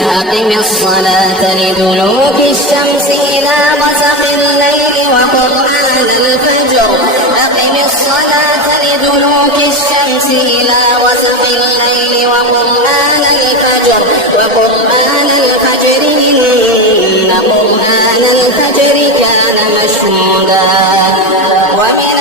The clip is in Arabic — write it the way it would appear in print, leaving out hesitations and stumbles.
أقم الصلاة لدلوك الشمس إلى غسق الليل وقرآن الفجر أقم الصلاة لدلوك الشمس إلى غسق الليل وقرآن الفجر إن قرآن الفجر كان مشهودا ومن